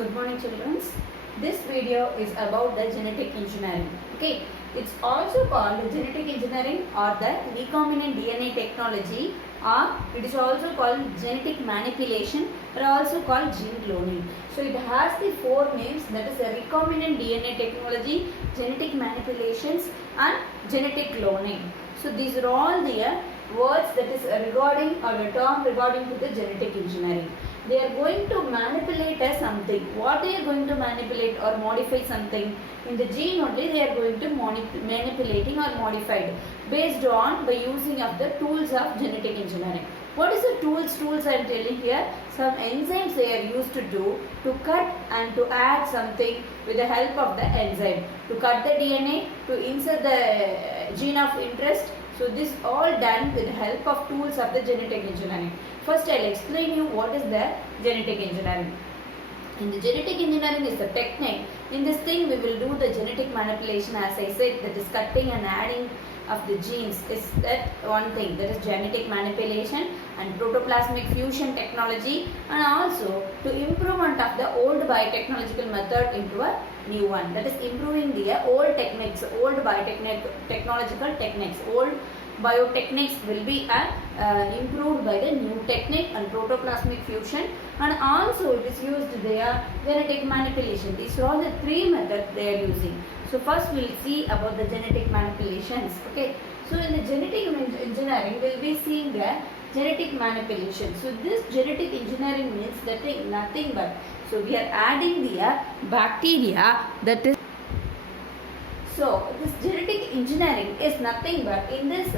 Good morning, children. This video is about the genetic engineering. Okay, it's also called the genetic engineering or the recombinant DNA technology, or it is also called genetic manipulation, or also called gene cloning. So it has the four names, that is a recombinant DNA technology, genetic manipulations, and genetic cloning. So these are all the words that is regarding or the term regarding to the genetic engineering. They are going to manipulate something. What they are going to manipulate or modify something in the gene only, they are going to manipulating or modified based on by using of the tools of genetic engineering. What is the tools? Tools I am telling here. Some enzymes they are used to do to cut and to add something with the help of the enzyme. To cut the DNA, to insert the gene of interest. So this all done with the help of tools of the genetic engineering. First I will explain you what is the genetic engineering. In the genetic engineering is the technique. In this thing we will do the genetic manipulation, as I said, that is cutting and adding of the genes is that one thing, that is genetic manipulation and protoplasmic fusion technology, and also to improvement of the old biotechnological method into a new one, that is improving the old techniques, old biotechnological techniques, old biotechniques will be improved by the new technique and protoplasmic fusion, and also it is used their genetic manipulation. These are all the three methods they are using. So first we will see about the genetic manipulations. Okay, so in the genetic engineering we will be seeing the genetic manipulation. So this genetic engineering means that nothing but, so we are adding the bacteria, that is, so this genetic engineering is nothing but, in this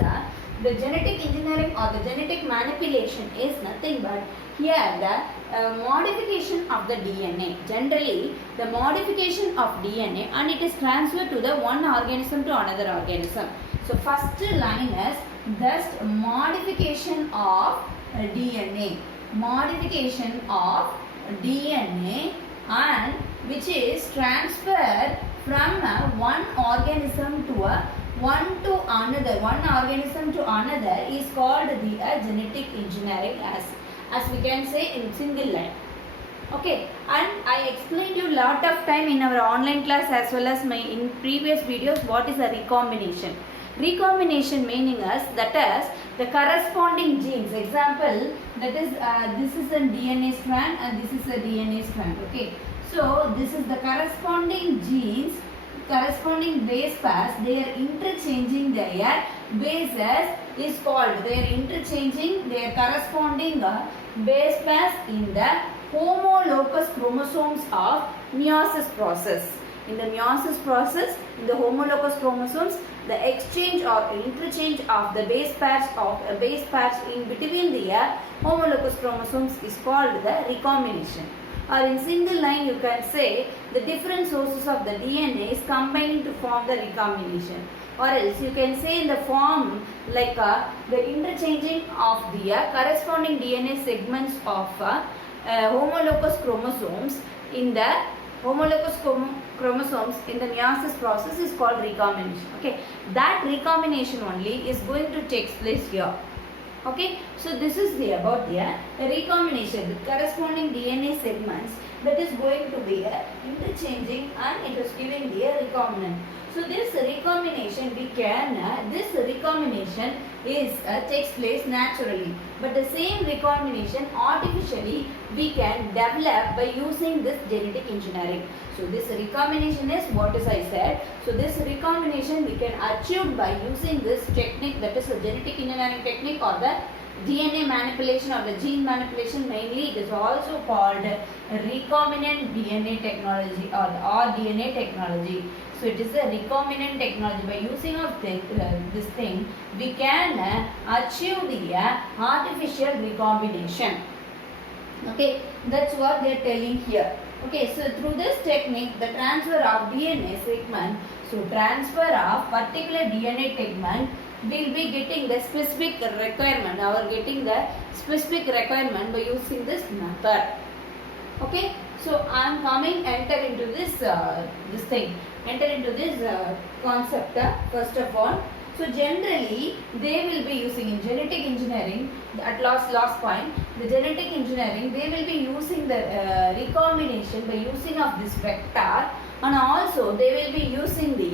the genetic engineering or the genetic manipulation is nothing but here the modification of the DNA. Generally the modification of DNA, and it is transferred to the one organism to another organism. So first line is thus modification of DNA. Modification of DNA, and which is transferred from one organism to one organism to another is called the genetic engineering, as we can say in single line. Okay, and I explained you lot of time in our online class as well as my in previous videos what is a recombination. Recombination meaning is that is the corresponding genes. Example, that is this is a DNA strand and this is a DNA strand. Okay, so this is the corresponding genes, corresponding base pairs. They are interchanging their bases is called. They are interchanging their corresponding base pairs in the homologous chromosomes of meiosis process. In the meiosis process, in the homologous chromosomes, the exchange or interchange of the base pairs in between the homologous chromosomes is called the recombination. Or in single line you can say the different sources of the DNA is combining to form the recombination. Or else you can say in the form like the interchanging of the corresponding DNA segments of homologous chromosomes in the homologous chromosomes in the meiosis process is called recombination. Okay, that recombination only is going to take place here. Okay, so this is the about the recombination, the corresponding DNA segments that is going to be interchanging, and it is giving the recombinant. So this recombination we can this recombination is takes place naturally, but the same recombination artificially we can develop by using this genetic engineering. So this recombination is what is I said. So this recombination we can achieve by using this technique, that is a genetic engineering technique or the DNA manipulation or the gene manipulation. Mainly it is also called recombinant DNA technology or the rDNA technology. So it is a recombinant technology. By using of this thing we can achieve the artificial recombination. Okay, that's what they are telling here. Okay, so through this technique the transfer of DNA segment, so transfer of particular DNA segment will be getting the specific requirement or getting the specific requirement by using this method. Okay, so I am coming enter into this concept. First of all, So generally they will be using in genetic engineering at last point, the genetic engineering they will be using the recombination by using of this vector, and also they will be using the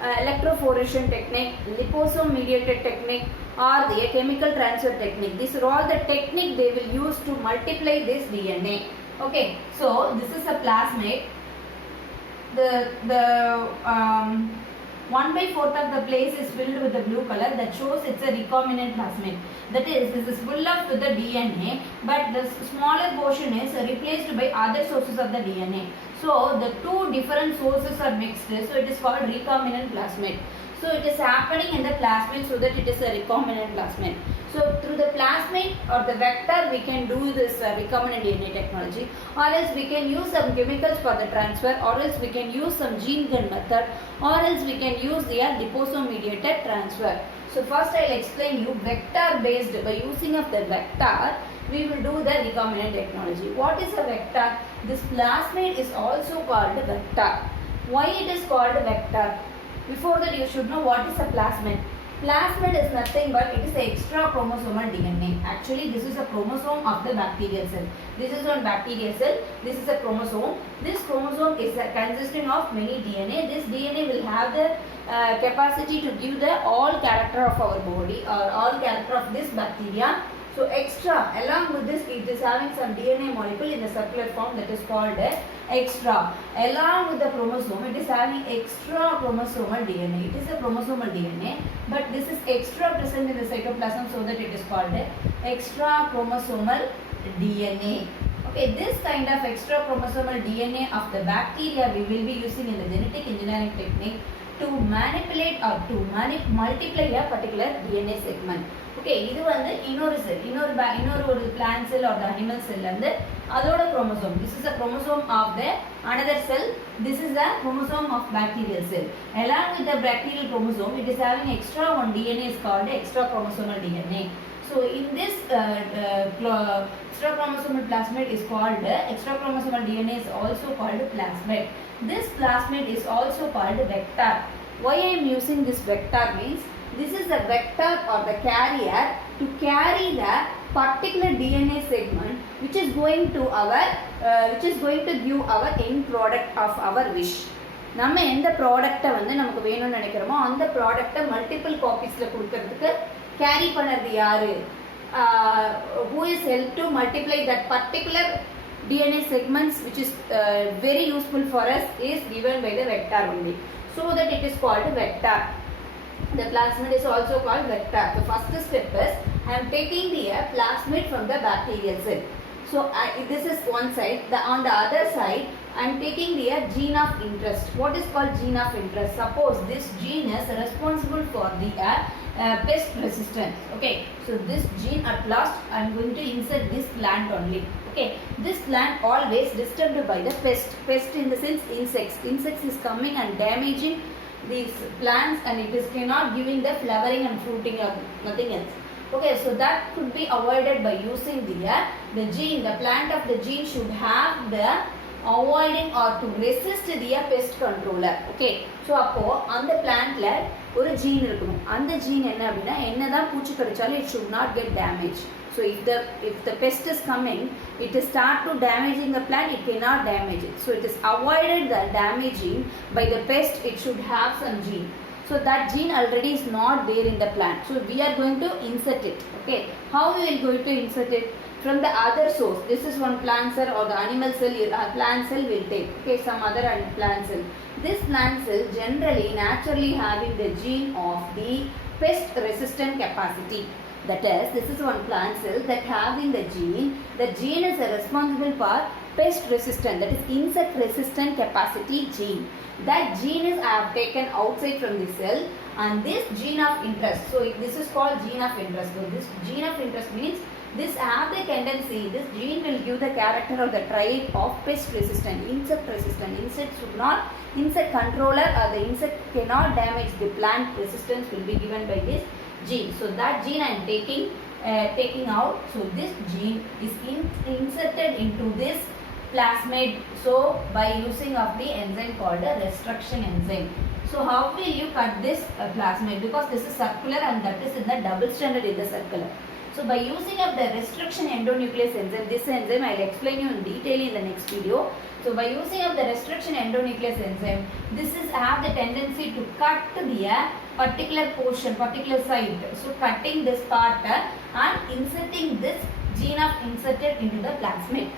electrophoration technique, liposome mediated technique, or the chemical transfer technique. These are all the technique they will use to multiply this DNA. Okay, so this is a plasmid. The 1/4 of the place is filled with the blue color, that shows it's a recombinant plasmid. That is, this is full of with the DNA, but the smaller portion is replaced by other sources of the DNA. So the two different sources are mixed, so it is called recombinant plasmid. So it is happening in the plasmid, so that it is a recombinant plasmid. So through the plasmid or the vector we can do this recombinant DNA technology, or else we can use some chemicals for the transfer, or else we can use some gene gun method, or else we can use the liposome mediated transfer. So first I will explain you vector based. By using of the vector we will do the recombinant technology. What is a vector? This plasmid is also called vector. Why it is called vector? Before that you should know what is a plasmid. Plasmid is nothing but it is an extra chromosomal DNA. Actually this is a chromosome of the bacterial cell. This is one bacterial cell. This is a chromosome. This chromosome is consisting of many DNA. This DNA will have the capacity to give the all character of our body or all character of this bacteria. So extra, along with this it is having some DNA molecule in the circular form, that is called extra. Along with the chromosome it is having extra chromosomal DNA. It is a chromosomal DNA, but this is extra present in the cytoplasm, so that it is called extra chromosomal DNA. Okay, this kind of extra chromosomal DNA of the bacteria we will be using in the genetic engineering technique to manipulate or to multiply a particular DNA segment. Okay, இது வந்து இன்னொரு செல், இன்னொரு plant cell or the animal cell வந்து அதோட chromosome. This is a chromosome of the another cell. This is the chromosome of bacterial cell. Along with the bacterial chromosome, it is having extra one DNA is called extra chromosomal DNA. So in this extra chromosomal plasmid is called extra chromosomal DNA is also called plasmid. This plasmid is also called vector. Why I am using this vector means this is the vector or the carrier to carry the particular DNA segment which is going to give our end product of our wish. நம்ம எந்த ப்ராடக்ட்டை வந்து நமக்கு வேணும்னு நினைக்கிறோமோ அந்த ப்ராடக்ட்டை multiple காப்பீஸில் கொடுக்கறதுக்கு கேரி பண்ணுறது யாரு? Who is help to multiply that particular DNA segments which is very useful for us is given by the vector only. So that it is called vector. The plasmid is also called vector. The first step is I am taking the plasmid from the bacterial cell. So this is one side. On the other side I am taking the gene of interest. What is called gene of interest? Suppose this gene is responsible for the pest resistance. Okay, so this gene at last I am going to insert this plant only. Okay, this plant always disturbed by the pest in the sense insects is coming and damaging these plants, and it is cannot giving the flowering and fruiting or nothing else. Okay, so that could be avoided by using the gene. The plant of the gene should have the avoiding or to resist the pest controller. Okay, so அப்போ அந்த plantல ஒரு gene இருக்கும். அந்த gene என்ன அப்படினா என்னதான் பூச்சி கடிச்சாலும் it should not get damaged. So if the pest is coming, it is start to damaging the plant, it cannot damage it. So it is avoided the damaging by the pest. It should have some gene. So that gene already is not there in the plant. So we are going to insert it. Okay, how we will going to insert it? From the other source. This is one plant cell or the animal cell. Plant cell will take. Okay, some other plant cell. This plant cell generally naturally having the gene of the pest resistant capacity. That is, this is one plant cell that having the gene. The gene is responsible for pest resistant, that is insect resistant capacity gene. That gene is I have taken outside from the cell, and this gene of interest. So this is called gene of interest. So this gene of interest means this have the tendency, this gene will give the character or the trait of pest resistant, insect resistant. Insect should not, insect controller or the insect cannot damage the plant. Resistance will be given by this gene. So that gene I am taking out. So this gene is inserted into this plasmid. So by using of the enzyme called a restriction enzyme. So how will you cut this plasmid? Because this is circular and that is in the double stranded in the circular. So by using of the restriction endonuclease enzyme, this enzyme I will explain you in detail in the next video. So by using of the restriction endonuclease enzyme, this is have the tendency to cut the particular portion, particular site. So cutting this part and inserting this gene of inserted into the plasmid.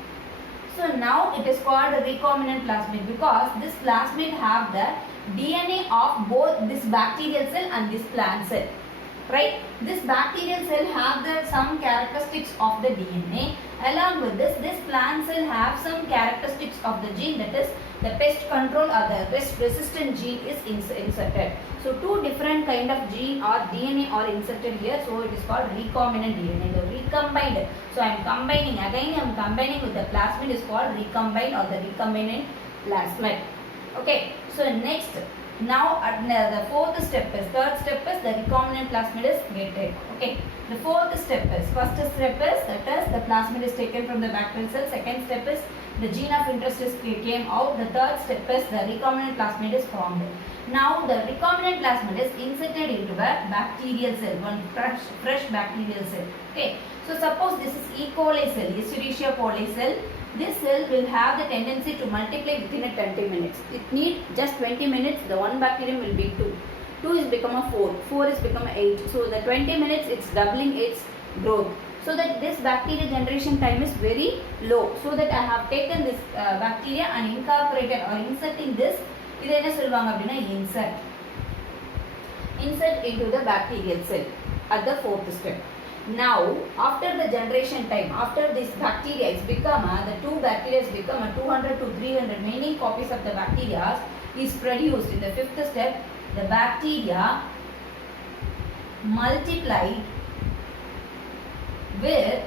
So now it is called a recombinant plasmid because this plasmid have the DNA of both this bacterial cell and this plant cell. Right? This bacterial cell have some characteristics of the DNA. Along with this plant cell have some characteristics of the gene, that is the pest control or the pest resistant gene is inserted. So two different kind of gene or DNA are inserted here. So it is called recombinant DNA. The recombined. So I am combining with the plasmid is called recombined or the recombinant plasmid. Okay. So next. Now the third step is the recombinant plasmid is gated. Okay. The fourth step is, first step is that is the plasmid is taken from the bacterial cell. Second step is the gene of interest is came out. The third step is the recombinant plasmid is formed. Now the recombinant plasmid is inserted into a bacterial cell, one fresh bacterial cell. Okay. So suppose this is E. coli cell, Escherichia coli cell. This cell will have the tendency to multiply within a 20 minutes. It needs just 20 minutes. The one bacterium will be 2. 2 is become a 4. 4 is become a 8. So the 20 minutes it's doubling its growth. So that this bacteria generation time is very low. So that I have taken this bacteria and incorporated or inserting this. இது என்ன சொல்வாங்க அப்படினா insert into the bacterial cell at the fourth step. Now, after the generation time, after this bacteria is become, the two bacteria is become 200 to 300 many copies of the bacteria is produced. In the fifth step, the bacteria multiply with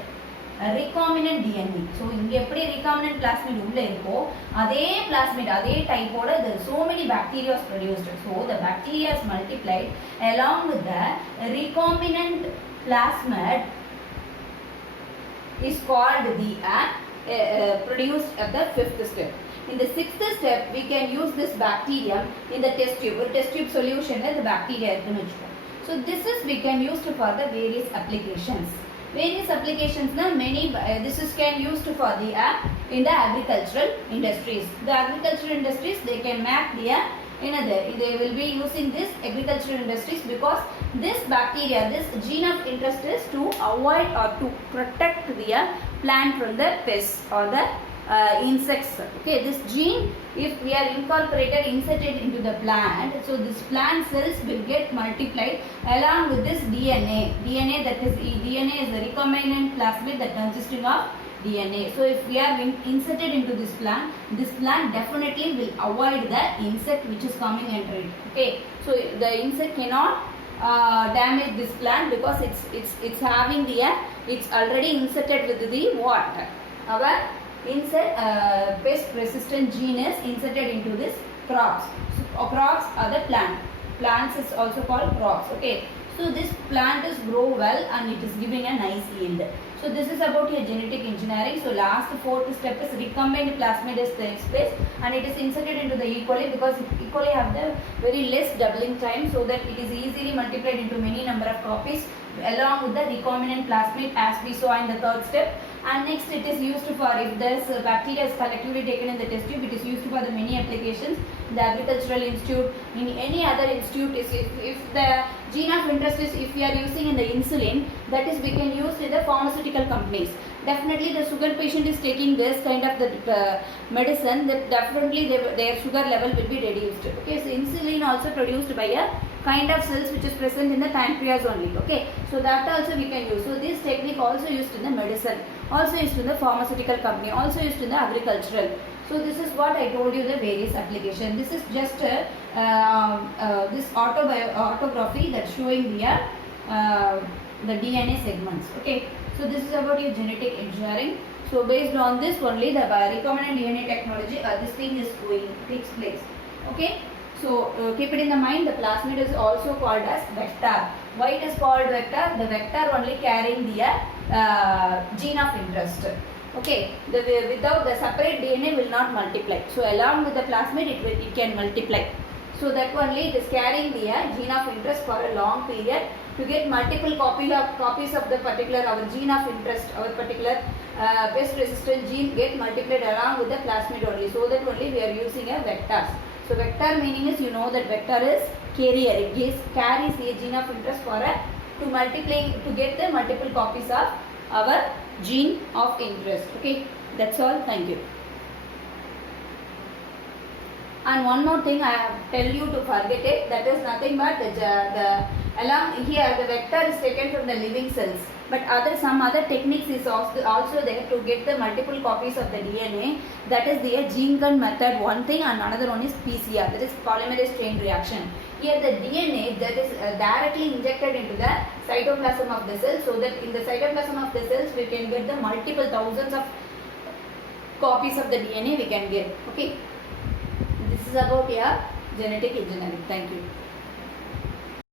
a recombinant DNA. So, இங்க எப்படி recombinant plasmid உள்ள இருக்கோ அதே plasmid அதே type ஓட there are so many bacteria is produced. So, the bacteria is multiplied along with the recombinant plasmid is called the produced at the fifth step. In the sixth step, we can use this bacterium in the test tube. Or test tube solution the bacteria. So this is we can use for the various applications. Various applications many this is can used for the in the agricultural industries. The agricultural industries they can make the they will be using this agricultural industries because this bacteria, this gene of interest is to avoid or to protect the plant from the pests or the insects. Okay, this gene if we are inserted into the plant, so this plant cells will get multiplied along with this DNA that is DNA is the recombinant plasmid that consisting of DNA. So if we are inserted into this plant definitely will avoid the insect which is coming into it. Okay, so the insect cannot damage this plant because it's having the it's already inserted with the what our pest resistant gene is inserted into this crops. So, crops are the plants is also called crops. Okay, so this plant is grow well and it is giving a nice yield. So this is about your genetic engineering. So last fourth step is recombinant plasmid is takes place and it is inserted into the E. coli because E. coli have the very less doubling time so that it is easily multiplied into many number of copies along with the recombinant plasmid as we saw in the third step. And next it is used for if this bacteria is collectively taken in the test tube, it is used for the many applications. The agricultural institute, in any other institute is if the gene of interest is if we are using in the insulin, that is we can use in the pharmaceutical companies. Definitely the sugar patient is taking this kind of the medicine, that definitely their sugar level will be reduced. Okay, so insulin also produced by a kind of cells which is present in the pancreas only. Okay, so that also we can use. So this technique also used in the medicine, also used in the pharmaceutical company, also used in the agricultural. So this is what I told you the various application. This is just this autography that's showing the DNA segments. Okay, so this is about your genetic engineering. So based on this only the recombinant DNA technology this thing is takes place. Okay, so keep it in the mind, the plasmid is also called as vector. Why it is called vector? The vector only carrying the gene of interest. Okay, without the separate DNA will not multiply. So along with the plasmid it can multiply. So that only it is carrying the gene of interest for a long period to get multiple copies of the particular our gene of interest, our particular pest resistant gene get multiplied along with the plasmid only. So that only we are using a vectors. So vector meaning is, you know that vector is carrier. It carries the gene of interest for a to get the multiple copies of our gene of interest. Okay, that's all. Thank you. And one more thing I have tell you to forget it, that is nothing but the along here the vector is taken from the living cells, but some other techniques is also there to get the multiple copies of the DNA. That is the gene gun method, one thing, and another one is PCR, that is polymerase chain reaction. Here the DNA that is directly injected into the cytoplasm of the cell, so that in the cytoplasm of the cells we can get the multiple thousands of copies of the DNA we can get. Okay. This is about your genetic engineering. Thank you.